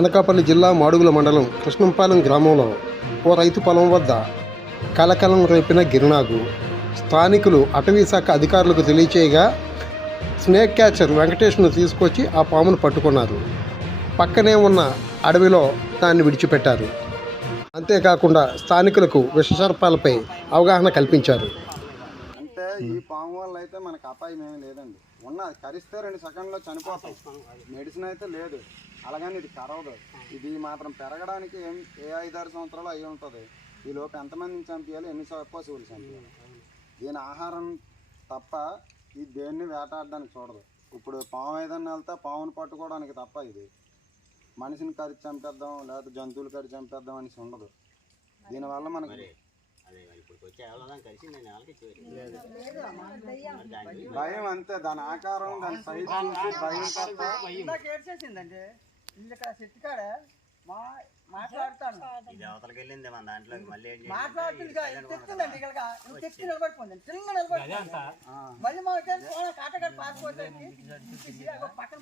అనకాపల్లి జిల్లా మాడుగుల మండలం కృష్ణంపాలెం గ్రామంలో ఓ రైతు పొలం వద్ద కలకలం రేపిన గిరినాగు. స్థానికులు అటవీ శాఖ అధికారులకు తెలియచేయగా స్నేక్ క్యాచర్ వెంకటేష్ను తీసుకొచ్చి ఆ పామును పట్టుకున్నారు. పక్కనే ఉన్న అడవిలో దాన్ని విడిచిపెట్టారు. అంతేకాకుండా స్థానికులకు విషసర్పాలపై అవగాహన కల్పించారు. అంటే ఈ పాము వల్ల అయితే మనకు అపాయం ఏమీ లేదండి. కరిస్తే 2 సెకండ్లో చనిపోతాం. మెడిసిన్ అయితే లేదు, అలాగని ఇది కరవదు. ఇది మాత్రం పెరగడానికి ఏ 5-6 సంవత్సరాలు అయి ఉంటుంది. ఈ లోపు ఎంతమందిని చంపేయాలి, ఎన్ని పశువులు చంపేయాలి. దీని ఆహారం తప్ప ఇది దేన్ని వేటాడడానికి చూడదు. ఇప్పుడు పాము ఏదన్నా వెళ్తే పామును పట్టుకోవడానికి తప్ప ఇది మనిషిని కరిచి చంపేద్దాం లేదా జంతువులు కరిచి చంపేద్దాం అనేసి ఉండదు. దీనివల్ల మనకి భయం అంతే. దాని ఆకారం, దాని సైజ్ చూసి భయం తప్ప పక్కన